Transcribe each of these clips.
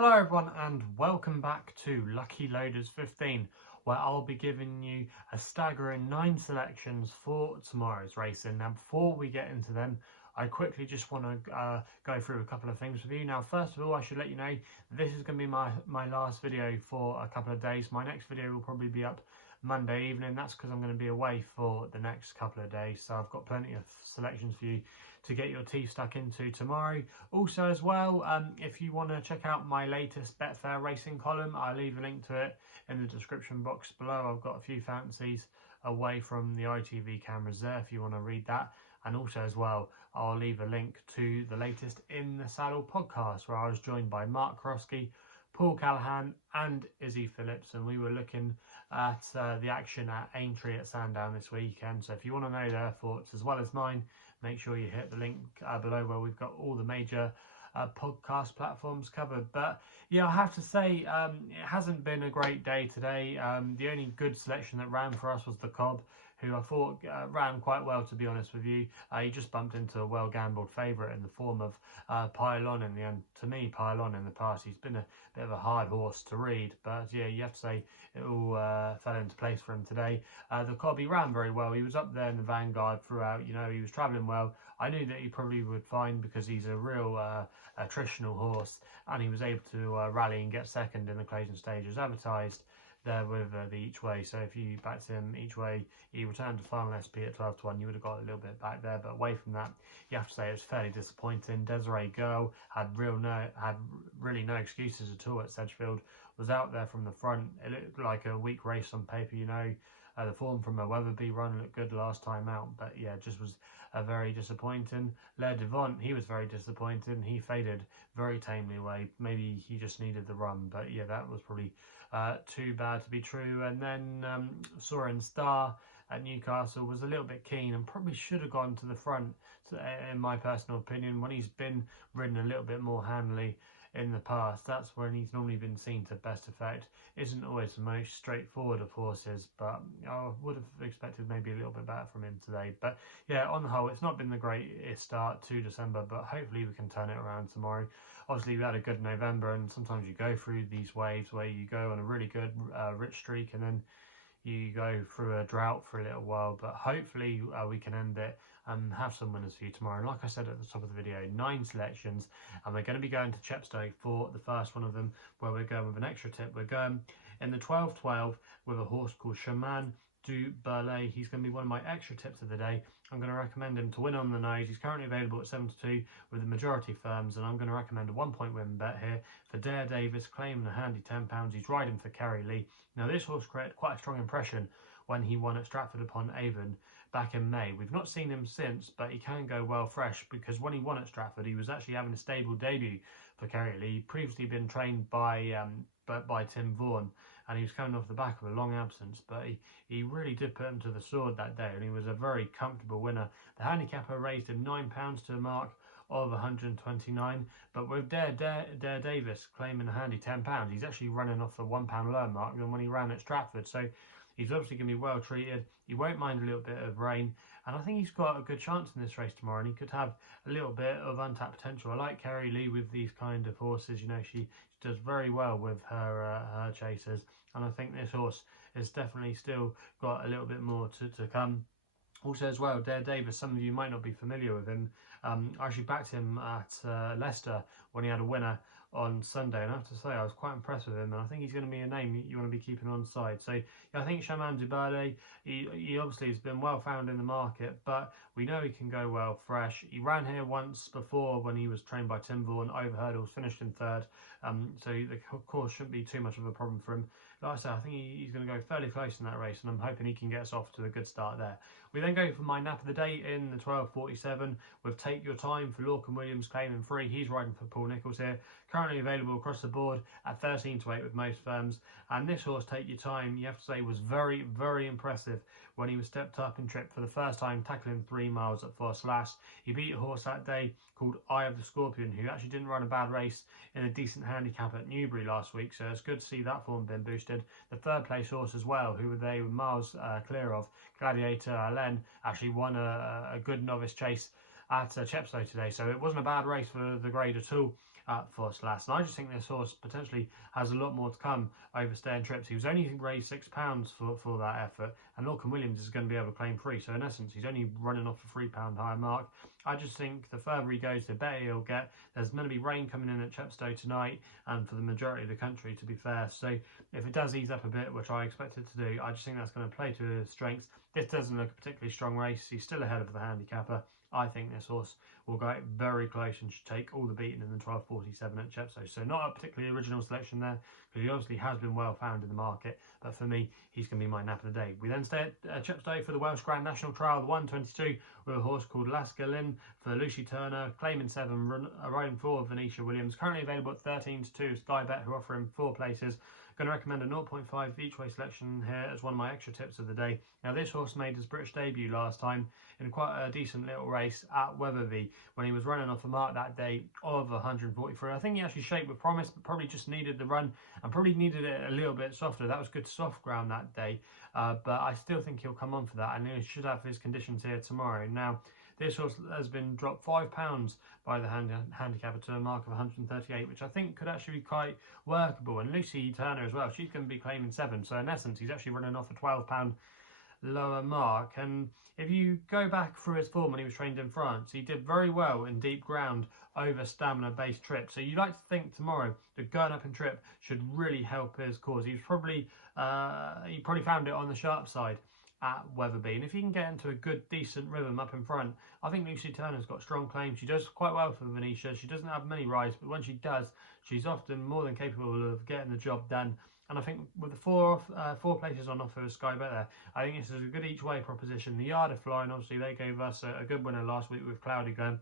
Hello everyone and welcome back to Lucky Loaders 15, where I'll be giving you a staggering 9 selections for tomorrow's racing. Now before we get into them, I quickly just want to go through a couple of things with you. Now first of all, I should let you know this is going to be my last video for a couple of days. My next video will probably be up Monday evening. That's because I'm going to be away for the next couple of days, so I've got plenty of selections for you to get your teeth stuck into tomorrow. Also as well, if you want to check out my latest Betfair racing column, I'll leave a link to it in the description box below. I've got a few fancies away from the ITV cameras there if you want to read that. And also as well, I'll leave a link to the latest In the Saddle podcast, where I was joined by Mark Krosky, Paul Callahan and Izzy Phillips, and we were looking at the action at Aintree at Sandown this weekend. So if you want to know their thoughts as well as mine, make sure you hit the link below where we've got all the major podcast platforms covered. But yeah, I have to say it hasn't been a great day today. The only good selection that ran for us was the Cobb, who I thought ran quite well, to be honest with you. He just bumped into a well-gambled favourite in the form of Pylon in the end. To me, Pylon in the past, he's been a bit of a hard horse to read, but yeah, you have to say it all fell into place for him today. The Cobb, he ran very well. He was up there in the vanguard throughout. You know, he was travelling well. I knew that he probably would find, because he's a real attritional horse, and he was able to rally and get second in the closing stages, advertised there with the each way. So if you backed him each way, he returned to final SP at 12 to 1, you would have got a little bit back there. But away from that, you have to say it was fairly disappointing. Desiree Girl had really no excuses at all at Sedgefield. Was out there from the front. It looked like a weak race on paper, you know. The form from a Weatherby run looked good last time out, but yeah, just was a very disappointing. Le Devant, he was very disappointing. He faded very tamely away. Maybe he just needed the run, but yeah, that was probably too bad to be true. And then Soaring Star at Newcastle was a little bit keen and probably should have gone to the front, in my personal opinion. When he's been ridden a little bit more handily in the past, that's when he's normally been seen to best effect. Isn't always the most straightforward of horses, but I would have expected maybe a little bit better from him today. But yeah, on the whole, it's not been the greatest start to December, but hopefully we can turn it around tomorrow. Obviously, we had a good November, and sometimes you go through these waves where you go on a really good rich streak, and then you go through a drought for a little while. But hopefully we can end it and have some winners for you tomorrow. And like I said at the top of the video, 9 selections, and we're going to be going to Chepstow for the first one of them, where we're going with an extra tip. We're going in the 12-12 with a horse called Sherman du Berle. He's going to be one of my extra tips of the day. I'm going to recommend him to win on the nose. He's currently available at 7-2 with the majority firms, and I'm going to recommend a 1-point win bet here for Dare Davis, claiming a handy £10. He's riding for Kerry Lee. Now this horse created quite a strong impression when he won at Stratford upon Avon back in May. We've not seen him since, but he can go well fresh, because when he won at Stratford, he was actually having a stable debut for Kerry Lee. He'd previously been trained by Tim Vaughan, and he was coming off the back of a long absence, but he really did put him to the sword that day, and he was a very comfortable winner. The handicapper raised him £9 to a mark of 129, but with Dare Davis claiming a handy £10, he's actually running off the £1 lower mark than when he ran at Stratford. So he's obviously going to be well treated. He won't mind a little bit of rain, and I think he's got a good chance in this race tomorrow, and he could have a little bit of untapped potential. I like Kerry Lee with these kind of horses. You know, she does very well with her chasers, and I think this horse has definitely still got a little bit more to come. Also as well, Dare Davis, some of you might not be familiar with him. I actually backed him at Leicester when he had a winner on Sunday, and I have to say I was quite impressed with him, and I think he's going to be a name you want to be keeping on side. So yeah, I think Sherman du Berle, he obviously has been well found in the market, but we know he can go well fresh. He ran here once before when he was trained by Tim Vaughan over hurdles, finished in 3rd, so the course shouldn't be too much of a problem for him. Like I said, I think he's going to go fairly close in that race, and I'm hoping he can get us off to a good start there. We then go for my nap of the day in the 12:47 with Take Your Time for Lorcan Williams, claiming 3. He's riding for Paul Nicholls here. Currently available across the board at 13-8 with most firms. And this horse, Take Your Time, you have to say was very, very impressive when he was stepped up in trip for the first time, tackling 3 miles at Foss Lass. He beat a horse that day called Eye of the Scorpion, who actually didn't run a bad race in a decent handicap at Newbury last week, so it's good to see that form being boosted. The 3rd place horse as well, who they were miles clear of, Gladiator Alain, actually won a good novice chase at Chepstow today, so it wasn't a bad race for the grade at all. at Foss-Lass. And I just think this horse potentially has a lot more to come over staying trips. He was only raised £6 for that effort, and Lorcan Williams is going to be able to claim 3. So in essence, he's only running off a £3 higher mark. I just think the further he goes, the better he'll get. There's going to be rain coming in at Chepstow tonight, and for the majority of the country, to be fair. So if it does ease up a bit, which I expect it to do, I just think that's going to play to his strengths. This doesn't look a particularly strong race. He's still ahead of the handicapper. I think this horse will go very close and should take all the beating in the 12.47 at Chepstow. So not a particularly original selection there, because he obviously has been well found in the market. But for me, he's going to be my nap of the day. We then stay at Chepstow for the Welsh Grand National Trial, the 122, with a horse called Laskalin for Lucy Turner, claiming 7, riding 4 Venetia Williams. Currently available at 13-2, SkyBet, who offer him 4 places. Going to recommend a 0.5 each way selection here as one of my extra tips of the day. Now, this horse made his British debut last time in quite a decent little race at Wetherby when he was running off a mark that day of 143. I think he actually shaped with promise, but probably just needed the run and probably needed it a little bit softer. That was good soft ground that day, but I still think he'll come on for that, and he should have his conditions here tomorrow. Now, this horse has been dropped £5 by the handicapper to a mark of 138, which I think could actually be quite workable. And Lucy Turner as well, she's going to be claiming 7. So in essence, he's actually running off a £12 lower mark. And if you go back through his form when he was trained in France, he did very well in deep ground over stamina-based trip. So you'd like to think tomorrow that going up in trip should really help his cause. He probably found it on the sharp side at Wetherby, and if he can get into a good decent rhythm up in front, I think Lucy Turner's got strong claims. She does quite well for Venetia. She doesn't have many rides, but when she does, she's often more than capable of getting the job done. And I think with the four places on offer with SkyBet there, I think this is a good each way proposition. The Yard of Flying, obviously they gave us a good winner last week with Cloudy Glen.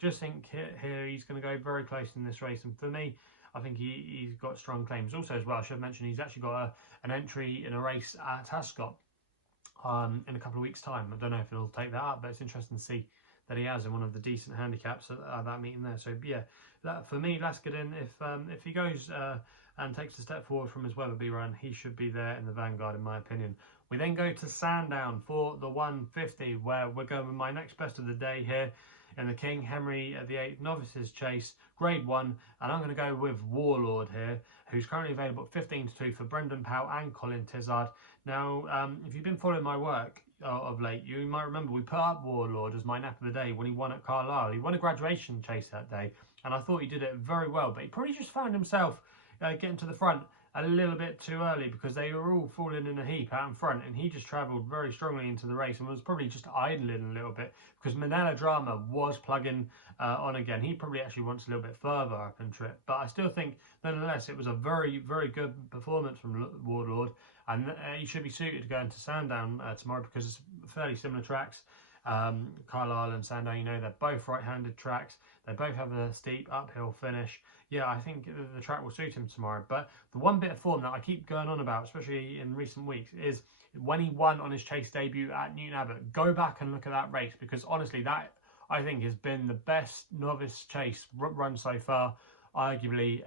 Just think here he's going to go very close in this race, and for me, I think he's got strong claims. Also as well, I should have mentioned he's actually got an entry in a race at Ascot in a couple of weeks' time. I don't know if he'll take that up, but it's interesting to see that he has in one of the decent handicaps at that meeting there. So yeah, for me, Laskadin, if he goes and takes a step forward from his Wetherby run, he should be there in the vanguard, in my opinion. We then go to Sandown for the 150, where we're going with my next best of the day here in the King Henry VIII Novices Chase, Grade 1, and I'm going to go with Warlord here, who's currently available at 15-2 for Brendan Powell and Colin Tizard. Now, if you've been following my work of late, you might remember we put up Warlord as my nap of the day when he won at Carlisle. He won a graduation chase that day, and I thought he did it very well, but he probably just found himself getting to the front a little bit too early because they were all falling in a heap out in front, and he just travelled very strongly into the race and was probably just idling a little bit because Manila Drama was plugging on again. He probably actually wants a little bit further up in trip, but I still think nonetheless it was a very, very good performance from Warlord, and he should be suited to go into Sandown tomorrow because it's fairly similar tracks. Carlisle and Sandown, you know, they're both right-handed tracks. They both have a steep uphill finish. Yeah, I think the track will suit him tomorrow. But the one bit of form that I keep going on about, especially in recent weeks, is when he won on his chase debut at Newton Abbot. Go back and look at that race, because honestly, that I think has been the best novice chase run so far, arguably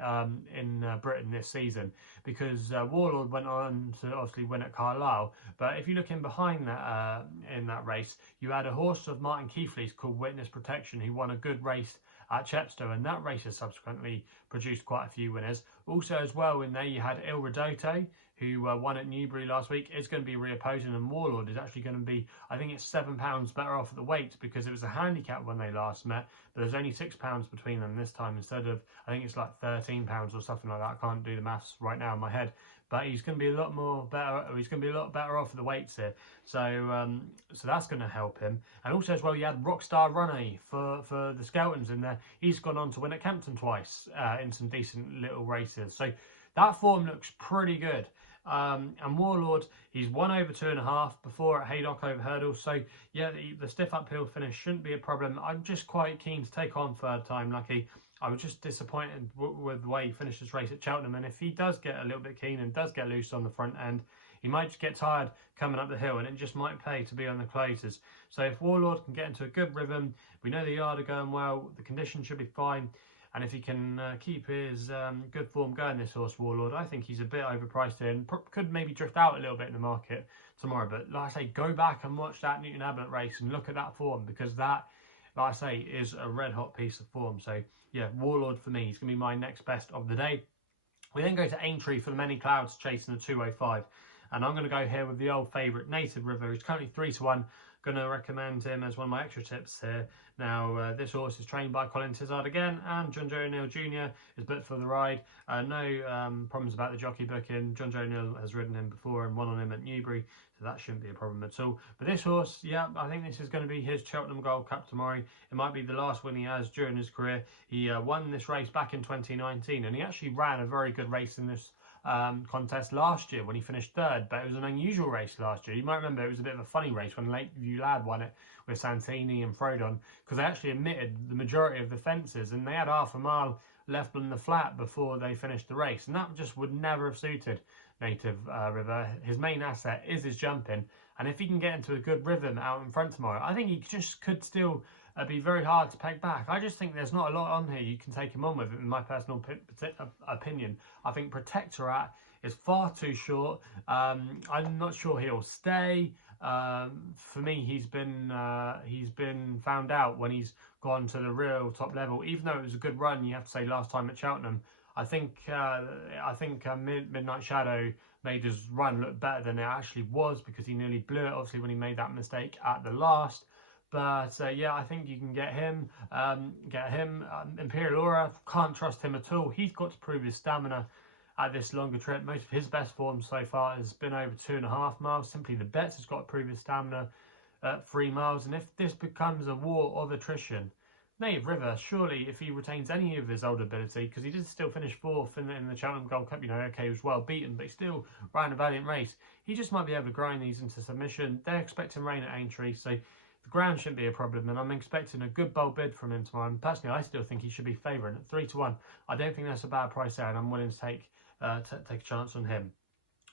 in Britain this season, because Warlord went on to obviously win at Carlisle, but if you look in behind that in that race, you had a horse of Martin Keithley's called Witness Protection, who won a good race at Chepstow, and that race has subsequently produced quite a few winners. Also as well in there you had Il Ridoto, who won at Newbury last week. Is going to be reopposing, and Warlord is actually going to be, I think it's £7 better off at the weight, because it was a handicap when they last met, but there's only £6 between them this time instead of, I think it's like £13 or something like that. I can't do the maths right now in my head, but he's going to be a lot more better. He's going to be a lot better off at the weights here, so so that's going to help him. And also as well, you had Rockstar Runny for the Skeltons in there. He's gone on to win at Kempton twice in some decent little races, so that form looks pretty good. And Warlord, he's won over 2.5 before at Haydock over hurdles, so yeah, the stiff uphill finish shouldn't be a problem. I'm just quite keen to take on third time lucky. I was just disappointed with the way he finished this race at Cheltenham, and if he does get a little bit keen and does get loose on the front end, he might just get tired coming up the hill, and it just might pay to be on the closers. So if Warlord can get into a good rhythm, we know the yard are going well, the conditions should be fine, and if he can keep his good form going, this horse Warlord, I think he's a bit overpriced here and could maybe drift out a little bit in the market tomorrow. But like I say, go back and watch that Newton Abbot race and look at that form, because that like I say, is a red hot piece of form. So yeah, Warlord for me. He's going to be my next best of the day. We then go to Aintree for the Many Clouds chasing the 205. And I'm going to go here with the old favourite, Native River, who's currently 3-1. Going to recommend him as one of my extra tips here. Now, this horse is trained by Colin Tizard again, and John Joe O'Neill Jr. is booked for the ride. No problems about the jockey booking. John Joe O'Neill has ridden him before and won on him at Newbury, so that shouldn't be a problem at all. But this horse, yeah, I think this is going to be his Cheltenham Gold Cup tomorrow. It might be the last win he has during his career. He won this race back in 2019, and he actually ran a very good race in this contest last year when he finished 3rd, but it was an unusual race last year. You might remember it was a bit of a funny race when Lakeview Lad won it with Santini and Frodon, because they actually omitted the majority of the fences and they had half a mile left on the flat before they finished the race, and that just would never have suited Native River. His main asset is his jumping, and if he can get into a good rhythm out in front tomorrow, I think he just could still be very hard to peg back. I just think there's not a lot on here you can take him on with, in my personal opinion. I think Protectorat is far too short. I'm not sure he'll stay. For me, he's been found out when he's gone to the real top level. Even though it was a good run, you have to say, last time at Cheltenham, I think Midnight Shadow made his run look better than it actually was, because he nearly blew it, obviously, when he made that mistake at the last. But yeah, I think you can get him. Imperial Aura, can't trust him at all. He's got to prove his stamina at this longer trip. Most of his best form so far has been over 2.5 miles. Simply the Bets has got to prove his stamina at 3 miles. And if this becomes a war of attrition, Native River, surely, if he retains any of his old ability, because he did still finish 4th in the Cheltenham Gold Cup, okay, he was well beaten, but he still ran a valiant race. He just might be able to grind these into submission. They're expecting rain at Aintree, so the ground shouldn't be a problem, and I'm expecting a good bold bid from him tomorrow. And personally, I still think he should be favouring at 3-1. I don't think that's a bad price there, and I'm willing to take a chance on him.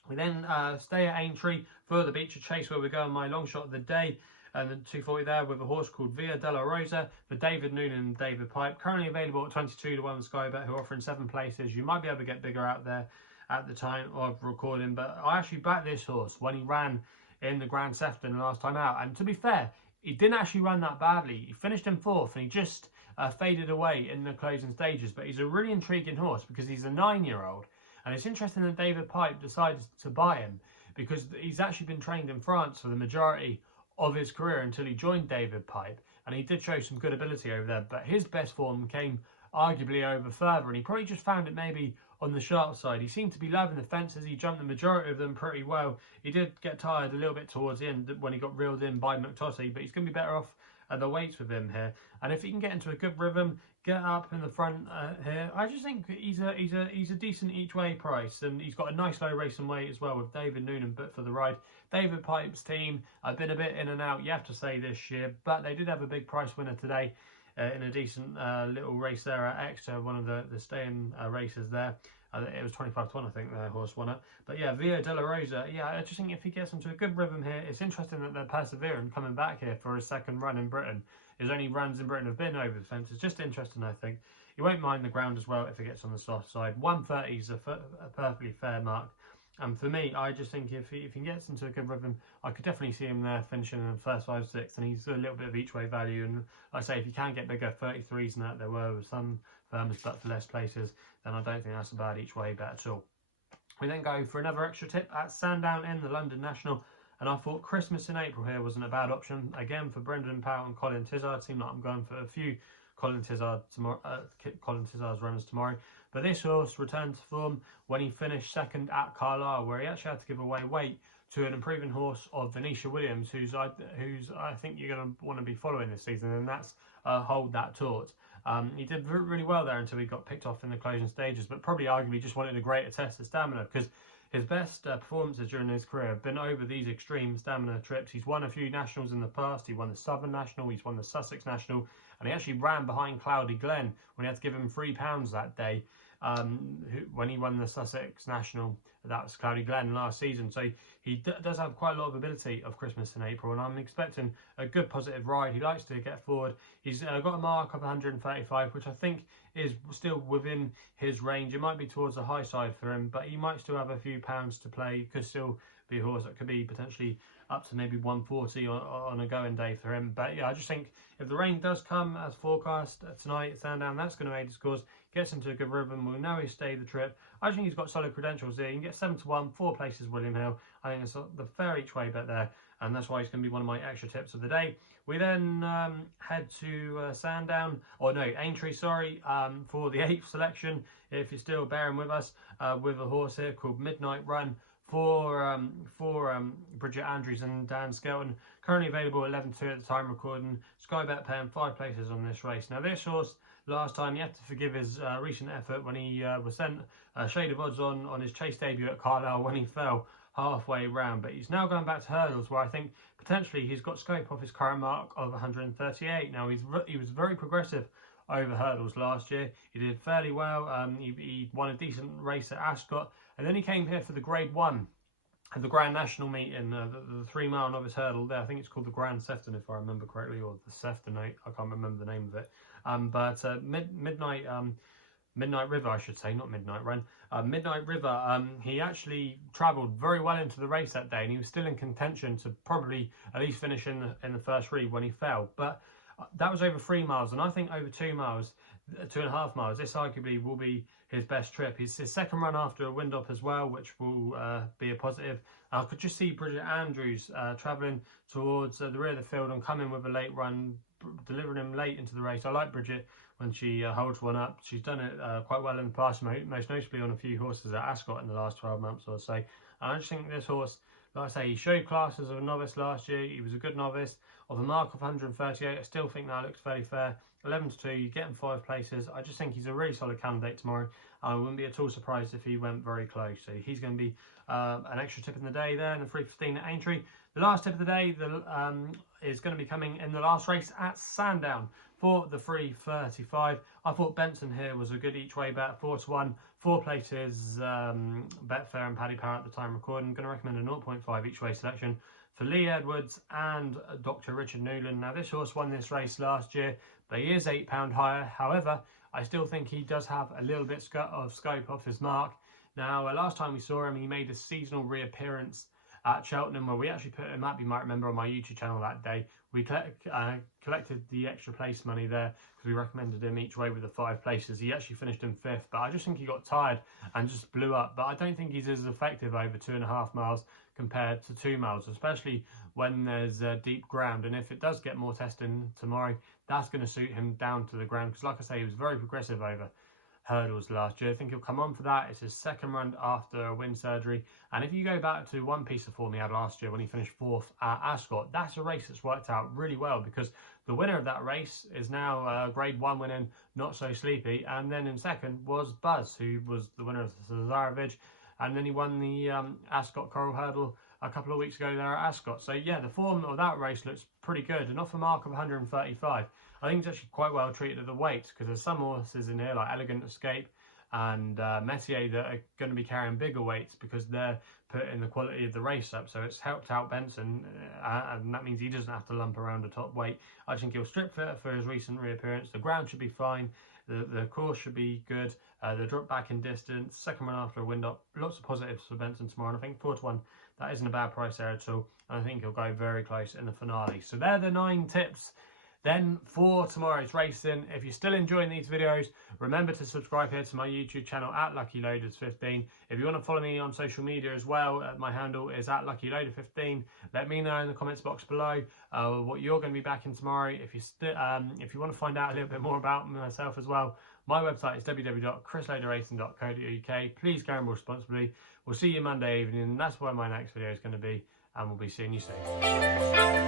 We then stay at Aintree for the Beecher Chase, where we go on my long shot of the day, and the 240 there with a horse called Via Dolorosa for David Noonan and David Pipe. Currently available at 22-1 on SkyBet, who are offering 7 places. You might be able to get bigger out there at the time of recording, but I actually backed this horse when he ran in the Grand Sefton last time out, and to be fair, he didn't actually run that badly. He finished in 4th, and he just faded away in the closing stages. But he's a really intriguing horse because he's a 9-year-old. And it's interesting that David Pipe decided to buy him, because he's actually been trained in France for the majority of his career until he joined David Pipe. And he did show some good ability over there. But his best form came arguably over further. And he probably just found it maybe on the sharp side. He seemed to be loving the fences. He jumped the majority of them pretty well. He did get tired a little bit towards the end when he got reeled in by McTossey, but he's going to be better off at the weights with him here. And if he can get into a good rhythm, get up in the front here, I just think he's a decent each way price, and he's got a nice low racing weight as well with David Noonan booked for the ride. David Pipe's team have been a bit in and out, you have to say, this year, but they did have a big price winner today. In a decent little race there at Exeter, one of the staying races there. It was 25-1, I think, the horse won it. But yeah, Via Dolorosa, yeah, I just think if he gets into a good rhythm here, it's interesting that they're persevering, coming back here for his 2nd run in Britain. His only runs in Britain have been over the fence. It's just interesting, I think. He won't mind the ground as well if it gets on the soft side. 130 is a perfectly fair mark. And for me, I just think if he gets into a good rhythm, I could definitely see him there finishing in the first 5-6, and he's a little bit of each way value. And like I say, if you can get bigger 33s than that, there were some firms, but for less places, then I don't think that's a bad each way bet at all. We then go for another extra tip at Sandown in the London National, and I thought Christmas in April here wasn't a bad option again for Brendan Powell and Colin Tizard. It seemed like I'm going for a few Colin Tizard's runners tomorrow. But this horse returned to form when he finished 2nd at Carlisle, where he actually had to give away weight to an improving horse of Venetia Williams, who's I think you're going to want to be following this season, and that's Hold That Taut. He did really well there until he got picked off in the closing stages, but probably arguably just wanted a greater test of stamina, because his best performances during his career have been over these extreme stamina trips. He's won a few nationals in the past. He won the Southern National, he's won the Sussex National, and he actually ran behind Cloudy Glen when he had to give him £3 that day. When he won the Sussex National, that was Cloudy Glen last season. So he does have quite a lot of ability of Christmas in April, and I'm expecting a good positive ride. He likes to get forward. He's got a mark of 135, which I think is still within his range. It might be towards the high side for him, but he might still have a few pounds to play. He could still be a horse that could be potentially up to maybe 140 on a going day for him. But yeah, I just think if the rain does come as forecast tonight at Sandown, that's going to aid his cause, gets into a good rhythm. We'll know he's stayed the trip. I think he's got solid credentials there. You can get 7-1, 4 places William Hill. I think it's the fair each way bet there, and that's why he's going to be one of my extra tips of the day. We then head to Sandown, or no, Aintree, sorry, for the 8th selection, if you're still bearing with us, with a horse here called Midnight Run for Bridget Andrews and Dan Skelton. Currently available 11-2 at the time recording. SkyBet paying 5 places on this race. Now this horse, last time, you have to forgive his recent effort when he was sent a shade of odds on his chase debut at Carlisle when he fell halfway round, but he's now going back to hurdles where I think potentially he's got scope off his current mark of 138. Now he was very progressive over hurdles last year. He did fairly well. He won a decent race at Ascot, and then he came here for the Grade 1 at the Grand National meeting, the 3 mile novice hurdle there. I think it's called the Grand Sefton if I remember correctly, or the Sefton, I can't remember the name of it. But Midnight River, I should say, not Midnight Run. Midnight River, he actually travelled very well into the race that day, and he was still in contention to probably at least finish in the first read when he fell. But that was over 3 miles, and I think over 2 miles, 2.5 miles, this arguably will be his best trip. His second run after a wind up as well, which will be a positive. I could just see Bridget Andrews travelling towards the rear of the field and coming with a late run, delivering him late into the race. I like Bridget when she holds one up. She's done it quite well in the past, most notably on a few horses at Ascot in the last 12 months or so. I just think this horse, like I say, he showed class as a novice last year. He was a good novice. Of a mark of 138, I still think that looks fairly fair. 11-2, you get him 5 places. I just think he's a really solid candidate tomorrow. I wouldn't be at all surprised if he went very close. So he's going to be an extra tip in the day there in the 3:15 at Aintree. The last tip of the day is going to be coming in the last race at Sandown for the 3:35. I thought Benson here was a good each way bet, 4-1, 4 places, Betfair and Paddy Power at the time recording. Going to recommend a 0.5 each way selection for Lee Edwards and Dr. Richard Newland. Now this horse won this race last year, but he is £8 higher. However, I still think he does have a little bit of scope off his mark. Now last time we saw him, he made a seasonal reappearance at Cheltenham, where we actually put him up, you might remember, on my YouTube channel that day. We collected the extra place money there because we recommended him each way with the 5 places. He actually finished in 5th, but I just think he got tired and just blew up. But I don't think he's as effective over 2.5 miles compared to 2 miles, especially when there's deep ground. And if it does get more testing tomorrow, that's going to suit him down to the ground, because like I say, he was very progressive over hurdles last year. I think he'll come on for that. It's his second run after a wind surgery, and if you go back to one piece of form he had last year when he finished 4th at Ascot, that's a race that's worked out really well, because the winner of that race is now Grade 1 winning Not So Sleepy, and then in second was Buzz, who was the winner of the Cesarovich, and then he won the Ascot Coral Hurdle a couple of weeks ago there at Ascot. So yeah, the form of that race looks pretty good, and off a mark of 135. I think it's actually quite well treated at the weight, because there's some horses in here like Elegant Escape and Messier that are going to be carrying bigger weights because they're putting the quality of the race up. So it's helped out Benson, and that means he doesn't have to lump around a top weight. I think he'll strip fit for his recent reappearance. The ground should be fine. The course should be good. The drop back in distance, second run after a wind up, lots of positives for Benson tomorrow. And I think 4-1, that isn't a bad price there at all. And I think he'll go very close in the finale. So they're the 9 tips then for tomorrow's racing. If you're still enjoying these videos, remember to subscribe here to my YouTube channel at LuckyLoaders15. If you want to follow me on social media as well, my handle is at LuckyLoader15. Let me know in the comments box below what you're going to be backing tomorrow. If you want to find out a little bit more about myself as well, my website is www.chrisloaderracing.co.uk. Please gamble responsibly. We'll see you Monday evening, and that's where my next video is going to be, and we'll be seeing you soon.